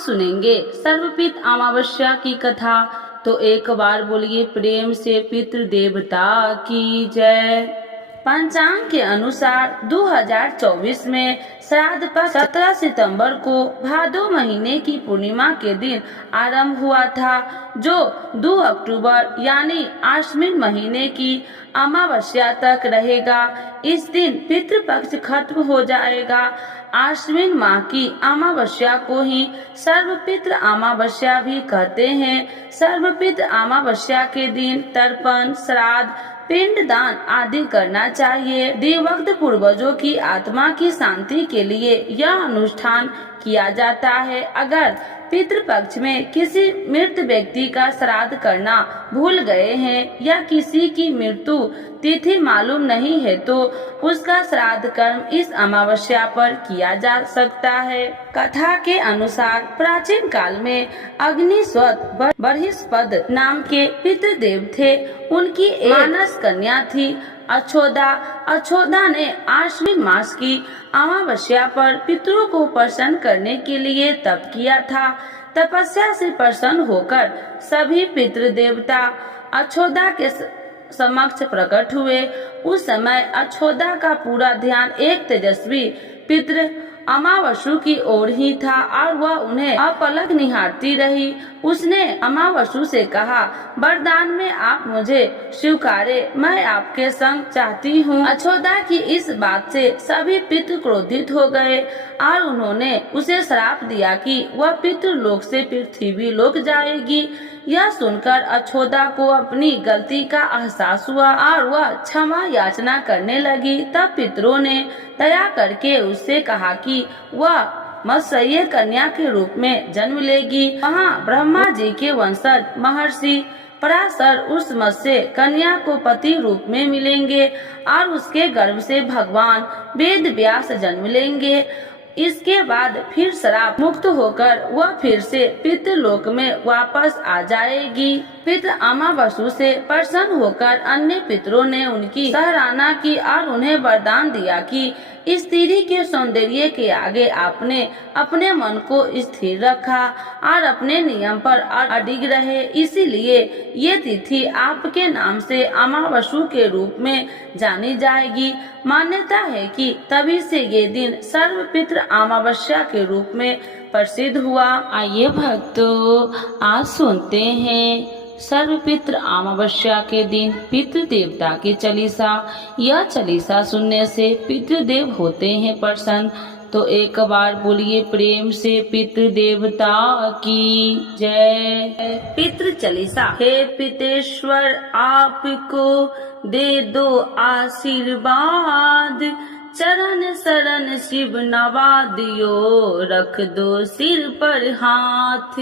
सुनेंगे सर्वपित अमावस्या की कथा। तो एक बार बोलिए प्रेम से पितृ देवता की जय। पंचांग के अनुसार 2024 में श्राद्ध पक्ष 17 सितंबर को भादो महीने की पूर्णिमा के दिन आरंभ हुआ था, जो 2 अक्टूबर यानी आश्विन महीने की अमावस्या तक रहेगा। इस दिन पितृपक्ष खत्म हो जाएगा। आश्विन माह की अमावस्या को ही सर्वपितृ अमावस्या भी कहते हैं। सर्वपितृ अमावस्या के दिन तर्पण, श्राद्ध, पिंडदान आदि करना चाहिए। दिवंगत पूर्वजों की आत्मा की शांति के लिए यह अनुष्ठान किया जाता है। अगर पितृपक्ष में किसी मृत व्यक्ति का श्राद्ध करना भूल गए हैं या किसी की मृत्यु तिथि मालूम नहीं है तो उसका श्राद्ध कर्म इस अमावस्या पर किया जा सकता है। कथा के अनुसार प्राचीन काल में अग्निस्वत बृहस्पति नाम के पितृदेव थे। उनकी एक मानस कन्या थी अछोदा। अछोदा ने आश्विन मास की अमावस्या पर पितरों को प्रसन्न करने के लिए तप किया था। तपस्या से प्रसन्न होकर सभी पितृ देवता अछोदा के समक्ष प्रकट हुए। उस समय अछोदा का पूरा ध्यान एक तेजस्वी पितृ अमावस्यु की ओर ही था और वह उन्हें अपलक निहारती रही। उसने अमावस्यु से कहा, वरदान में आप मुझे स्वीकारे, मैं आपके संग चाहती हूँ। अछोदा की इस बात से सभी पितृ क्रोधित हो गए और उन्होंने उसे श्राप दिया कि वह पितृलोक से पृथ्वी लोक जाएगी। यह सुनकर अछोदा को अपनी गलती का एहसास हुआ और वह क्षमा याचना करने लगी। तब पितरों ने दया करके उससे कहा कि वह मत्स्य कन्या के रूप में जन्म लेगी। वहाँ ब्रह्मा जी के वंशज महर्षि पराशर उस मत्स्य कन्या को पति रूप में मिलेंगे और उसके गर्भ से भगवान वेद व्यास जन्म लेंगे। इसके बाद फिर श्राप मुक्त होकर वह फिर से पितृलोक में वापस आ जाएगी। पितृ अमावस्यु से प्रसन्न होकर अन्य पितरों ने उनकी सराहना की और उन्हें वरदान दिया कि स्त्री के सौंदर्य के आगे आपने अपने मन को स्थिर रखा और अपने नियम पर अडिग रहे। इसीलिए ये तिथि आपके नाम से अमावस्यु के रूप में जानी जाएगी। मान्यता है कि तभी से ये दिन सर्वपितृ अमावस्या के रूप में प्रसिद्ध हुआ। आइए भक्तों, आज सुनते हैं सर्वपितृ अमावस्या के दिन पितृ देवता की चालीसा। यह चालीसा सुनने से पितृदेव होते हैं प्रसन्न। तो एक बार बोलिए प्रेम से पितृ देवता की जय। पितृ चालीसा। हे पितेश्वर, आपको दे दो आशीर्वाद, चरण शरण शिव नवा दियो, रख दो सिर पर हाथ।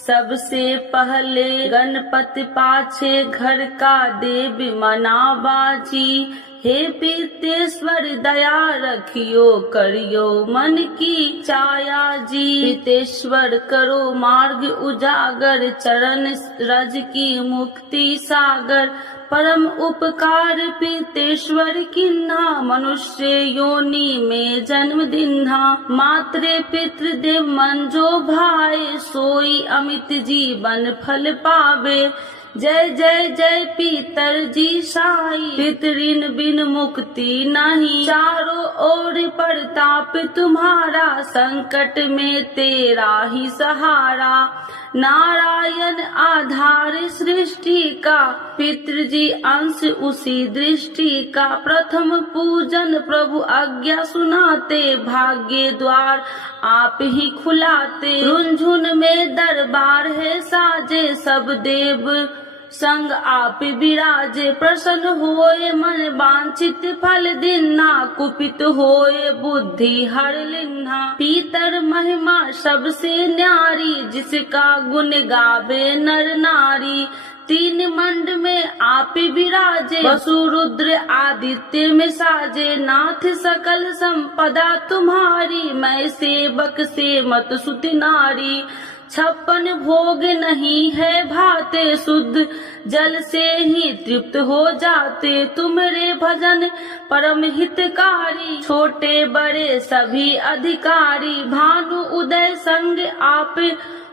सबसे पहले गणपति, पाछे घर का देव मनाबाजी। हे पितेश्वर, दया रखियो, करियो मन की चाया जी। पितेश्वर, करो मार्ग उजागर, चरण रज की मुक्ति सागर। परम उपकार पितेश्वर किन्हा, मनुष्य योनि में जन्म दिन्हा। मात्रे पितृदेव मन जो भाए, सोई अमित जीवन फल पावे। जय जय जय पितर जी साई, पितरिन बिन मुक्ति नहीं। चारों ओर प्रताप तुम्हारा, संकट में तेरा ही सहारा। नारायण आधार सृष्टि का, पितृजी अंश उसी दृष्टि का। प्रथम पूजन प्रभु आज्ञा सुनाते, भाग्य द्वार आप ही खुलाते। रुंझुन में दरबार है साजे, सब देव संग आप विराजे। प्रसन्न होए मन वांछित फल दिन्ना, कुपित होए बुद्धि हर लिन्हा। पीतर महिमा सबसे न्यारी, जिसका गुण गावे नर नारी। तीन मंड में आप विराजे, वसु रुद्र आदित्य में साजे। नाथ सकल संपदा तुम्हारी, मैं सेवक से मत सुत नारी। 56 भोग नहीं है भाते, शुद्ध जल से ही तृप्त हो जाते। तुम्हारे भजन परम हितकारी, छोटे बड़े सभी अधिकारी। भानु उदय संग आप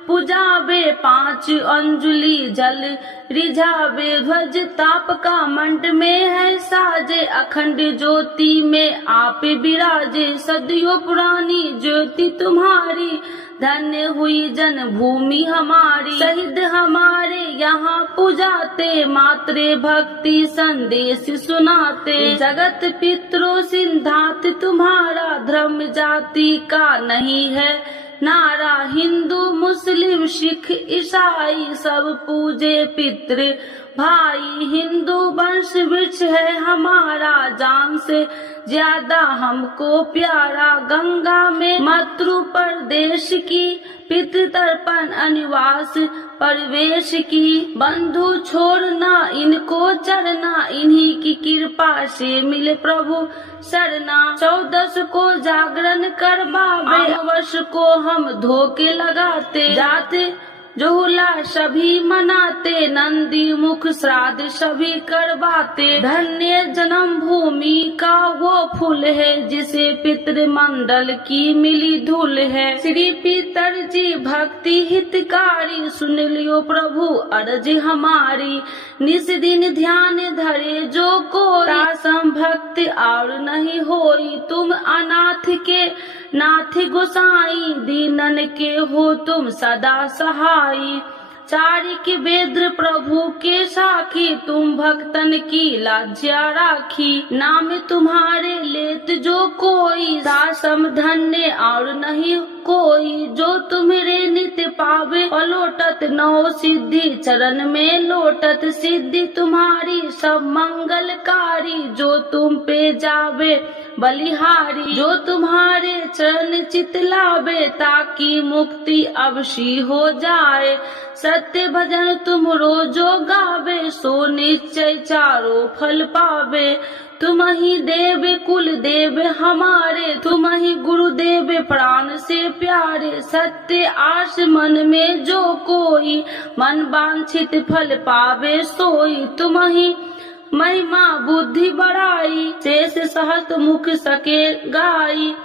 पुजावे, 5 अंजुलि जल रिझावे। ध्वज ताप का मंड में है साजे, अखंड ज्योति में आप विराजे। सदियों पुरानी ज्योति तुम्हारी, धन्य हुई जन्मभूमि हमारी। शहीद हमारे यहाँ पुजाते, मातृ भक्ति संदेश सुनाते। जगत पितरों सिद्धांत तुम्हारा, धर्म जाति का नहीं है नारा। हिंदू मुस्लिम सिख ईसाई सब पूजे पितृ भाई। हिंदू वंश वृक्ष है हमारा, जान से ज्यादा हमको प्यारा। गंगा में मातृ प्रदेश की, पितृतर्पण अनिवास प्रवेश की। बंधु छोड़ना इनको चरना, इन्हीं की कृपा से मिले प्रभु शरणा। 14 को जागरण करवावे, वर्ष को हम धोखे लगाते जाते। जोहुला सभी मनाते, नंदी मुख श्राद्ध सभी करवाते। धन्य जन्म भूमि का वो फूल है, जिसे पितृमंडल की मिली धूल है। श्री पितर जी भक्ति हितकारी, सुन लियो प्रभु अर्ज हमारी। निस दिन ध्यान धरे जो कोई, सम भक्त और नहीं होई। तुम अनाथ के नाथ गोसाई, दीनन के हो तुम सदा सहाई। चारिक वेद प्रभु के साखी, तुम भक्तन की लाज्या राखी। नाम तुम्हारे लेत जो कोई, दासम धन्य और नहीं कोई। जो तुम्हारे नित्य पावे पलोटत, 9 सिद्धि चरण में लोटत। सिद्धि तुम्हारी सब मंगलकारी, जो तुम पे जावे बलिहारी। जो तुम्हारे चरण चितलावे, ताकि मुक्ति अवश्य हो जाए। सत्य भजन तुम रोजो गावे, सो निश्चय चारों फल पावे। तुम ही देव कुल देव हमारे, तुम ही गुरुदेव प्राण से प्यारे। सत्य आस मन में जो कोई, मन वांछित फल पावे सोई। तुम ही महिमा बुद्धि बढ़ाई, शेष सहस्त्र मुख सके गाई।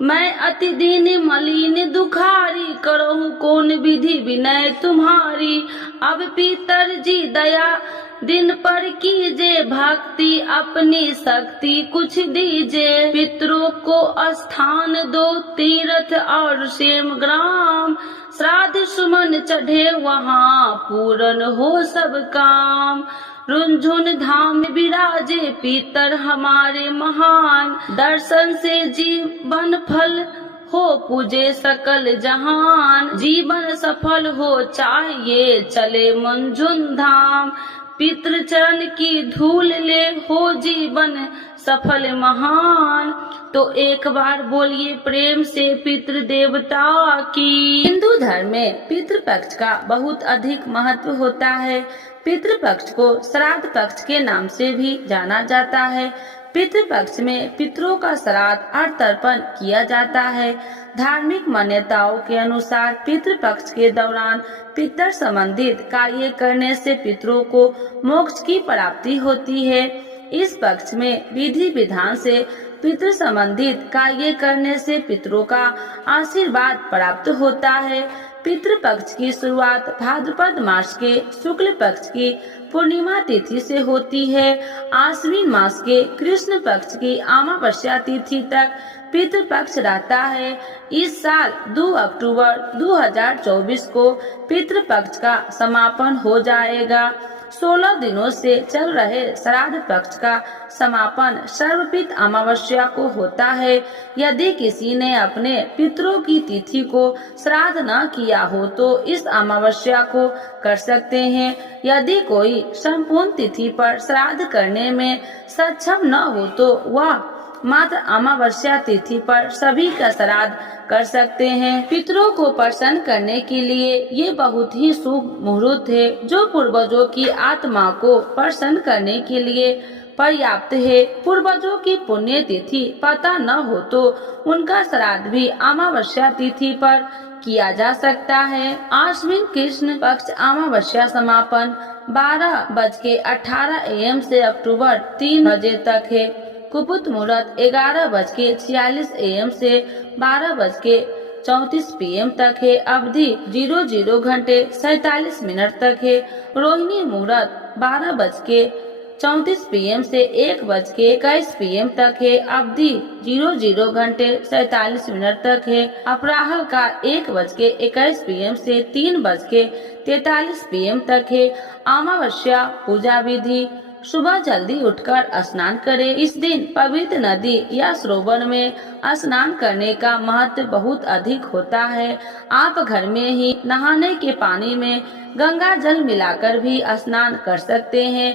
मैं अति दीन मलिन दुखारी, करहूँ कौन विधि विनय तुम्हारी। अब पितर जी दया दिन पर कीजे, भक्ति अपनी शक्ति कुछ दीजे। पितरों को स्थान दो तीर्थ और सेम ग्राम, श्राद्ध सुमन चढ़े वहाँ पूर्ण हो सब काम। रुंझुन धाम विराजे पितर हमारे महान, दर्शन से जीवन फल हो पूजे सकल जहान। जीवन सफल हो चाहिए चले मंझुन धाम, पितृ चरण की धूल ले हो जीवन सफल महान। तो एक बार बोलिए प्रेम से पितृ देवता की। हिंदू धर्म में पितृ पक्ष का बहुत अधिक महत्व होता है। पितृ पक्ष को श्राद्ध पक्ष के नाम से भी जाना जाता है। पितृ पक्ष में पितरों का श्राद्ध और तर्पण किया जाता है। धार्मिक मान्यताओं के अनुसार पितृ पक्ष के दौरान पितर संबंधित कार्य करने से पितरों को मोक्ष की प्राप्ति होती है। इस पक्ष में विधि विधान से पितृ संबंधित कार्य करने से पितरों का आशीर्वाद प्राप्त होता है। पितृ पक्ष की शुरुआत भाद्रपद मास के शुक्ल पक्ष की पूर्णिमा तिथि से होती है। आश्विन मास के कृष्ण पक्ष की अमावस्या तिथि तक पितृ पक्ष रहता है। इस साल 2 अक्टूबर 2024 को पितृ पक्ष का समापन हो जाएगा। 16 दिनों से चल रहे श्राद्ध पक्ष का समापन सर्वपित अमावस्या को होता है। यदि किसी ने अपने पितरों की तिथि को श्राद्ध न किया हो तो इस अमावस्या को कर सकते हैं। यदि कोई संपूर्ण तिथि पर श्राद्ध करने में सक्षम न हो तो वह मात्र अमावस्या तिथि पर सभी का श्राद्ध कर सकते हैं। पितरों को प्रसन्न करने के लिए ये बहुत ही शुभ मुहूर्त है, जो पूर्वजों की आत्मा को प्रसन्न करने के लिए पर्याप्त है। पूर्वजों की पुण्य तिथि पता न हो तो उनका श्राद्ध भी अमावस्या तिथि पर किया जा सकता है। आश्विन कृष्ण पक्ष अमावस्या समापन 12:18 AM से अक्टूबर 3 बजे तक है। कुपुत मुहूर्त 11:46 AM से 12:34 PM तक है। अवधि 00 घंटे 47 मिनट तक है। रोहिणी मुहूर्त 12:34 PM से 1:21 PM तक है। अवधि 00 घंटे 47 मिनट तक है। अपराह्न का 1:21 PM से 3:43 PM तक है। अमावस्या पूजा विधि: सुबह जल्दी उठकर स्नान करें। इस दिन पवित्र नदी या सरोवर में स्नान करने का महत्व बहुत अधिक होता है। आप घर में ही नहाने के पानी में गंगा जल मिलाकर भी स्नान कर सकते हैं।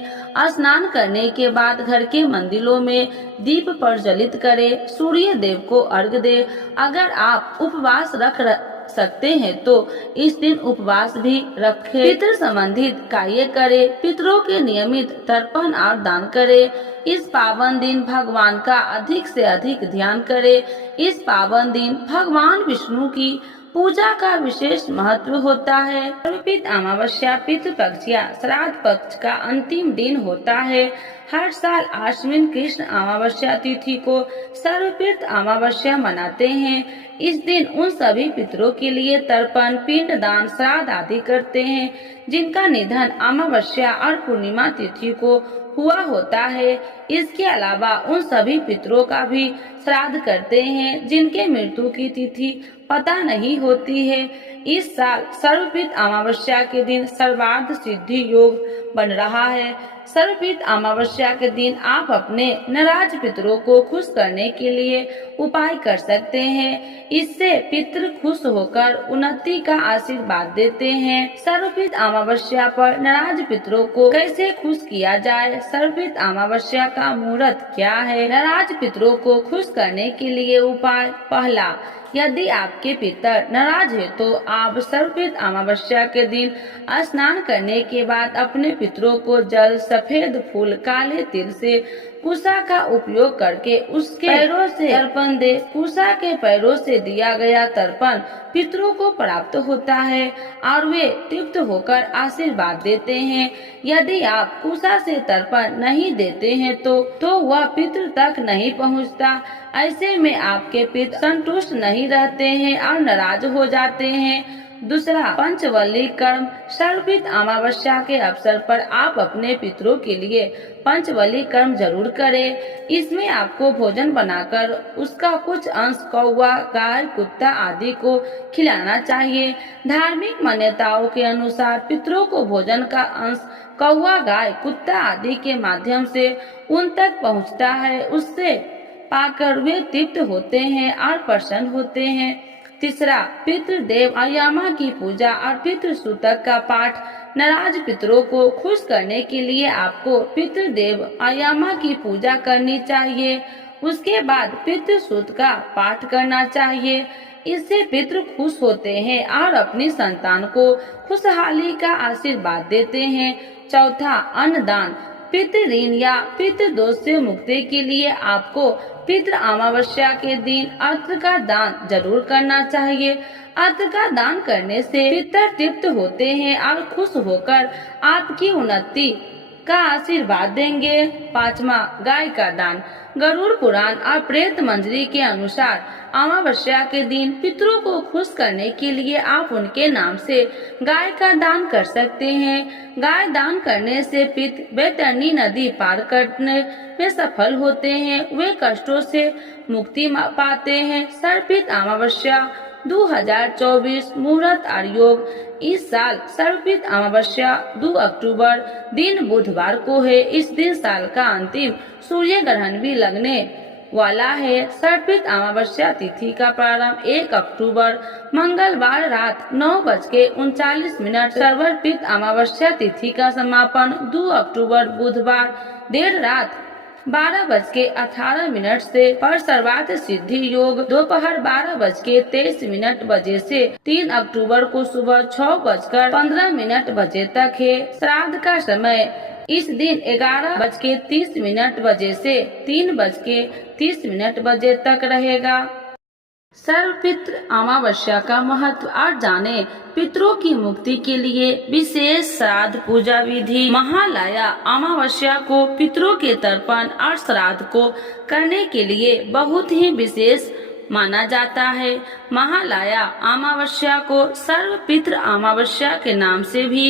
स्नान करने के बाद घर के मंदिरों में दीप प्रज्वलित करें। सूर्य देव को अर्घ्य दें। अगर आप उपवास रख सकते हैं तो इस दिन उपवास भी रखें। पितृ संबंधित कार्य करें। पितरों के नियमित तर्पण और दान करें। इस पावन दिन भगवान का अधिक से अधिक ध्यान करें। इस पावन दिन भगवान विष्णु की पूजा का विशेष महत्व होता है। सर्वपित अमावस्या पितृ पक्ष या श्राद्ध पक्ष का अंतिम दिन होता है। हर साल आश्विन कृष्ण अमावस्या तिथि को सर्वपित अमावस्या मनाते हैं। इस दिन उन सभी पितरों के लिए तर्पण, पिंड दान, श्राद्ध आदि करते हैं जिनका निधन अमावस्या और पूर्णिमा तिथि को हुआ होता है। इसके अलावा उन सभी पितरों का भी श्राद्ध करते हैं जिनके मृत्यु की तिथि पता नहीं होती है। इस साल सर्वपित अमावस्या के दिन सर्वार्थ सिद्धि योग बन रहा है। सर्वपित अमावस्या के दिन आप अपने नाराज पितरों को खुश करने के लिए उपाय कर सकते हैं। इससे पितृ खुश होकर उन्नति का आशीर्वाद देते हैं। सर्वपित अमावस्या पर नाराज पितरों को कैसे खुश किया जाए? सर्वपित अमावस्या का मुहूर्त क्या है? नाराज पितरों को खुश करने के लिए उपाय: पहला, यदि आपके पितर नाराज है तो आप सर्वपित अमावस्या के दिन स्नान करने के बाद अपने पितरों को जल, सफेद फूल, काले तिल से पूषा का उपयोग करके उसके पैरों से तर्पण दे। पूषा के पैरों से दिया गया तर्पण पितरों को प्राप्त होता है और वे तृप्त होकर आशीर्वाद देते हैं। यदि आप पूषा से तर्पण नहीं देते हैं तो वह पितृ तक नहीं पहुंचता। ऐसे में आपके पितृ संतुष्ट नहीं रहते हैं और नाराज हो जाते हैं। दूसरा, पंचवल्ली कर्म: सर्वपित अमावस्या के अवसर पर आप अपने पितरों के लिए पंचवल्ली कर्म जरूर करें। इसमें आपको भोजन बनाकर उसका कुछ अंश कौवा, गाय, कुत्ता आदि को खिलाना चाहिए। धार्मिक मान्यताओं के अनुसार पितरों को भोजन का अंश कौवा, गाय, कुत्ता आदि के माध्यम से उन तक पहुंचता है। उससे पाकर वे तृप्त होते हैं और प्रसन्न होते हैं। तीसरा, पितृदेव आयामा की पूजा और पितृ सूतक का पाठ: नाराज पितरों को खुश करने के लिए आपको पितृदेव आयामा की पूजा करनी चाहिए। उसके बाद पितृ सूत का पाठ करना चाहिए। इससे पितृ खुश होते हैं और अपनी संतान को खुशहाली का आशीर्वाद देते हैं। चौथा, अन्नदान: पितृ ऋण या पितृ दोष से मुक्ति के लिए आपको पितृ अमावस्या के दिन अर्थ का दान जरूर करना चाहिए। अर्थ का दान करने से पितृ तृप्त होते हैं और खुश होकर आपकी उन्नति का आशीर्वाद देंगे। पांचवा, गाय का दान: गरुड़ पुराण और प्रेत मंजरी के अनुसार अमावस्या के दिन पितरों को खुश करने के लिए आप उनके नाम से गाय का दान कर सकते हैं। गाय दान करने से पितर बैतरणी नदी पार करने में सफल होते हैं। वे कष्टों से मुक्ति पाते हैं। सर्वपित अमावस्या 2024 मुहूर्त और योग: इस साल सर्वपित अमावस्या 2 अक्टूबर दिन बुधवार को है। इस दिन साल का अंतिम सूर्य ग्रहण भी लगने वाला है। सर्वपित अमावस्या तिथि का प्रारंभ 1 अक्टूबर मंगलवार रात 9:39। सर्वपित अमावस्या तिथि का समापन 2 अक्टूबर बुधवार देर रात 12:18 से पर सर्वार्थ सिद्धि योग दोपहर 12:23 बजे से 3 अक्टूबर को सुबह 6:15 बजे तक है। श्राद्ध का समय इस दिन 11:30 बजे से 3:30 बजे तक रहेगा। सर्वपितृ अमावस्या का महत्व और जाने। पितरों की मुक्ति के लिए विशेष श्राद्ध पूजा विधि। महालया अमावस्या को पितरों के तर्पण और श्राद्ध को करने के लिए बहुत ही विशेष माना जाता है। महालया अमावस्या को सर्वपितृ अमावस्या के नाम से भी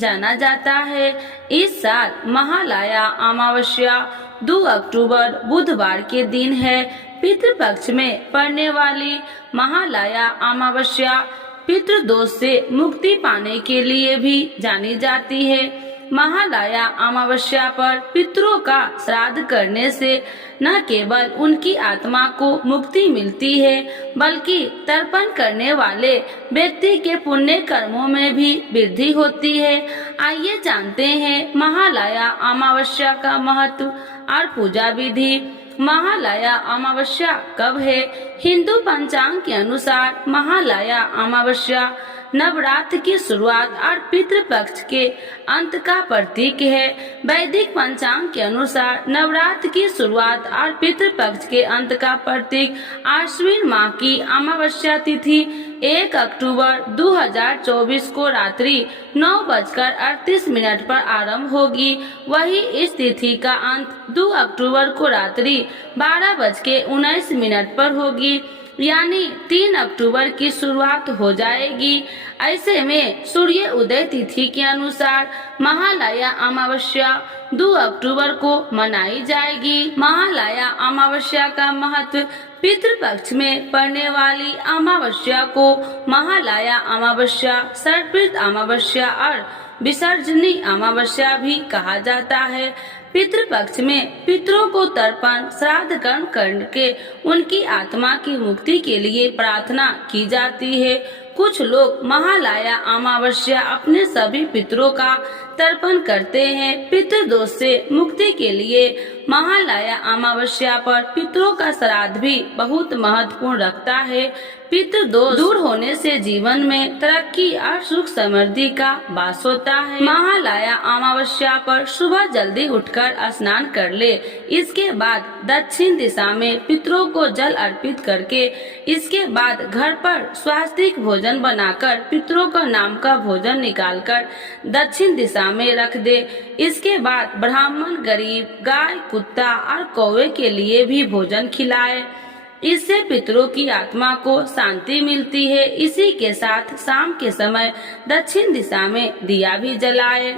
जाना जाता है। इस साल महालया अमावस्या 2 अक्टूबर बुधवार के दिन है। पितृपक्ष में पड़ने वाली महालया अमावस्या पितृदोष से मुक्ति पाने के लिए भी जानी जाती है। महालया अमावस्या पर पितरों का श्राद्ध करने से न केवल उनकी आत्मा को मुक्ति मिलती है, बल्कि तर्पण करने वाले व्यक्ति के पुण्य कर्मों में भी वृद्धि होती है। आइए जानते हैं महालया अमावस्या का महत्व और पूजा विधि। महालया अमावस्या कब है? हिंदू पंचांग के अनुसार महालया अमावस्या नवरात्र की शुरुआत और पितृपक्ष के अंत का प्रतीक है। वैदिक पंचांग के अनुसार नवरात्र की शुरुआत और पितृपक्ष के अंत का प्रतीक आश्विन माह की अमावस्या तिथि 1 अक्टूबर 2024 को रात्रि 9:38 पर आरंभ होगी। वही इस तिथि का अंत 2 अक्टूबर को रात्रि 12:19 पर होगी, यानी 3 अक्टूबर की शुरुआत हो जाएगी। ऐसे में सूर्य उदय तिथि के अनुसार महालया अमावस्या 2 अक्टूबर को मनाई जाएगी। महालया अमावस्या का महत्व। पितृपक्ष में पड़ने वाली अमावस्या को महालया अमावस्या, सर्वपितृ अमावस्या और विसर्जनी अमावस्या भी कहा जाता है। पितृपक्ष में पितरों को तर्पण श्राद्ध कर्म करके उनकी आत्मा की मुक्ति के लिए प्रार्थना की जाती है। कुछ लोग महालया अमावस्या अपने सभी पितरों का तर्पण करते हैं। पितृदोष से मुक्ति के लिए महालया अमावस्या पर पितरों का श्राद्ध भी बहुत महत्वपूर्ण रखता है। पितृदोष दूर होने से जीवन में तरक्की और सुख समृद्धि का वास होता है। महालया अमावस्या पर सुबह जल्दी उठकर स्नान कर ले। इसके बाद दक्षिण दिशा में पितरों को जल अर्पित करके इसके बाद घर पर स्वादिष्ट भोजन बनाकर पितरों का नाम का भोजन निकालकर दक्षिण दिशा में रख दे। इसके बाद ब्राह्मण, गरीब, गाय, कुत्ता और कौवे के लिए भी भोजन खिलाए। इससे पितरों की आत्मा को शांति मिलती है। इसी के साथ शाम के समय दक्षिण दिशा में दिया भी जलाए।